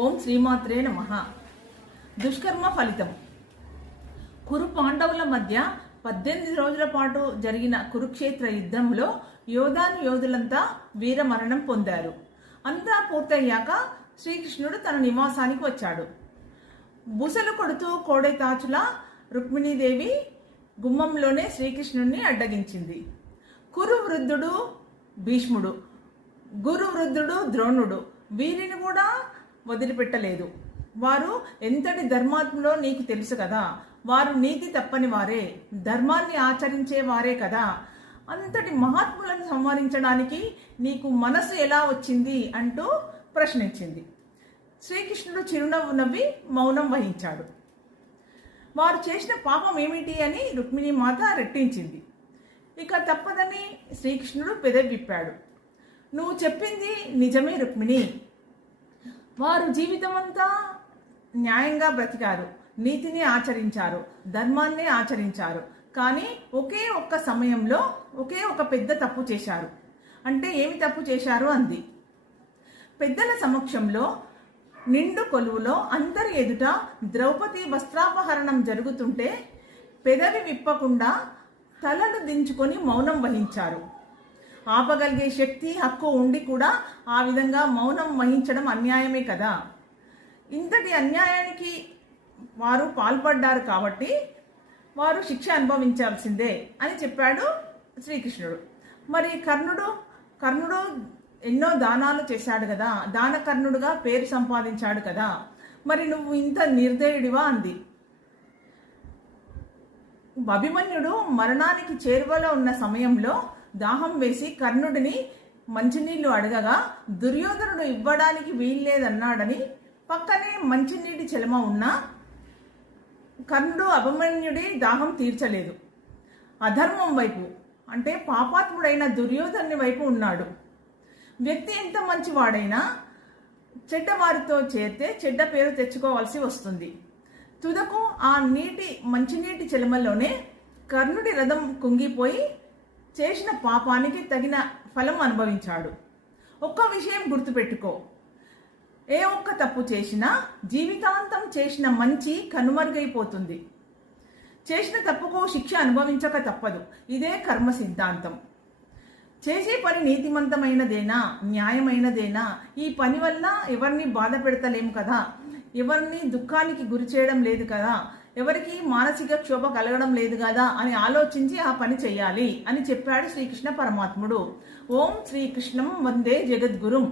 ఓం శ్రీమాత్రే నమః. దుష్కర్మ ఫలితం. కురు పాండవుల మధ్య 18 రోజుల పాటు జరిగిన కురుక్షేత్ర యుద్ధంలో యోధులంతా వీరమరణం పొందారు. అంతా పూర్తయ్యాక శ్రీకృష్ణుడు తన నివాసానికి వచ్చాడు. బుసలు కొడుతూ కోడెతాచుల రుక్మిణీదేవి గుమ్మంలోనే శ్రీకృష్ణుడిని అడ్డగించింది. కురు వృద్ధుడు భీష్ముడు, గురు వృద్ధుడు ద్రోణుడు వీరిని కూడా వదిలిపెట్టలేదు. వారు ఎంతటి ధర్మాత్ములో నీకు తెలుసు కదా, వారు నీతి తప్పని వారే, ధర్మాన్ని ఆచరించే వారే కదా, అంతటి మహాత్ములను సంహరించడానికి నీకు మనసు ఎలా వచ్చింది అంటూ ప్రశ్నించింది. శ్రీకృష్ణుడు చిరునవ్వు నవ్వి మౌనం వహించాడు. వారు చేసిన పాపం ఏమిటి అని రుక్మిణీ మాత రెట్టించింది. ఇక తప్పదని శ్రీకృష్ణుడు పెదవి విప్పాడు. నువ్వు చెప్పింది నిజమే రుక్మిణి. వారు జీవితమంతా న్యాయంగా బ్రతికారు, నీతిని ఆచరించారు, ధర్మాన్ని ఆచరించారు. కానీ ఒకే ఒక్క సమయంలో ఒకే ఒక పెద్ద తప్పు చేశారు. అంటే ఏమి తప్పు చేశారు అంది. పెద్దల సమక్షంలో నిండు కొలువులో అందరి ఎదుట ద్రౌపది వస్త్రాపహరణం జరుగుతుంటే పెదవి విప్పకుండా తలలు దించుకొని మౌనం వహించారు. ఆపగలిగే శక్తి, హక్కు ఉండి కూడా ఆ విధంగా మౌనం వహించడం అన్యాయమే కదా. ఇంతటి అన్యాయానికి వారు పాల్పడ్డారు కాబట్టి వారు శిక్ష అనుభవించాల్సిందే అని చెప్పాడు శ్రీకృష్ణుడు. మరి కర్ణుడు ఎన్నో దానాలు చేశాడు కదా, దానకర్ణుడుగా పేరు సంపాదించాడు కదా, మరి నువ్వు ఇంత నిర్దయుడివా అంది. అభిమన్యుడు మరణానికి చేరువలో ఉన్న సమయంలో దాహం వేసి కర్ణుడిని మంచినీళ్లు అడగగా దుర్యోధనుడు ఇవ్వడానికి వీల్లేదన్నాడని పక్కనే మంచినీటి చెలమ ఉన్నా కర్ణుడు అభిమన్యుడి దాహం తీర్చలేదు. అధర్మం వైపు అంటే పాపాత్ముడైన దుర్యోధనుని వైపు ఉన్నాడు. వ్యక్తి ఎంత మంచివాడైనా చెడ్డవారితో చేరితే చెడ్డ పేరు తెచ్చుకోవాల్సి వస్తుంది. తుదకు ఆ మంచినీటి చెలమలోనే కర్ణుడి రథం కుంగిపోయి చేసిన పాపానికి తగిన ఫలం అనుభవించాడు. ఒక్క విషయం గుర్తుపెట్టుకో, ఏ ఒక్క తప్పు చేసినా జీవితాంతం చేసిన మంచి కనుమరుగైపోతుంది. చేసిన తప్పుకు శిక్ష అనుభవించక తప్పదు. ఇదే కర్మ సిద్ధాంతం. చేసే పని నీతిమంతమైనదేనా, న్యాయమైనదేనా, ఈ పని వల్ల ఎవరిని బాధ పెడతలేము కదా, ఎవరిని దుఃఖానికి గురి చేయడం లేదు కదా, ఎవరికి మానసిక క్షోభ కలగడం లేదు కదా అని ఆలోచించి ఆ పని చెయ్యాలి అని చెప్పాడు శ్రీకృష్ణ పరమాత్ముడు. ఓం శ్రీకృష్ణం వందే జగద్గురుం.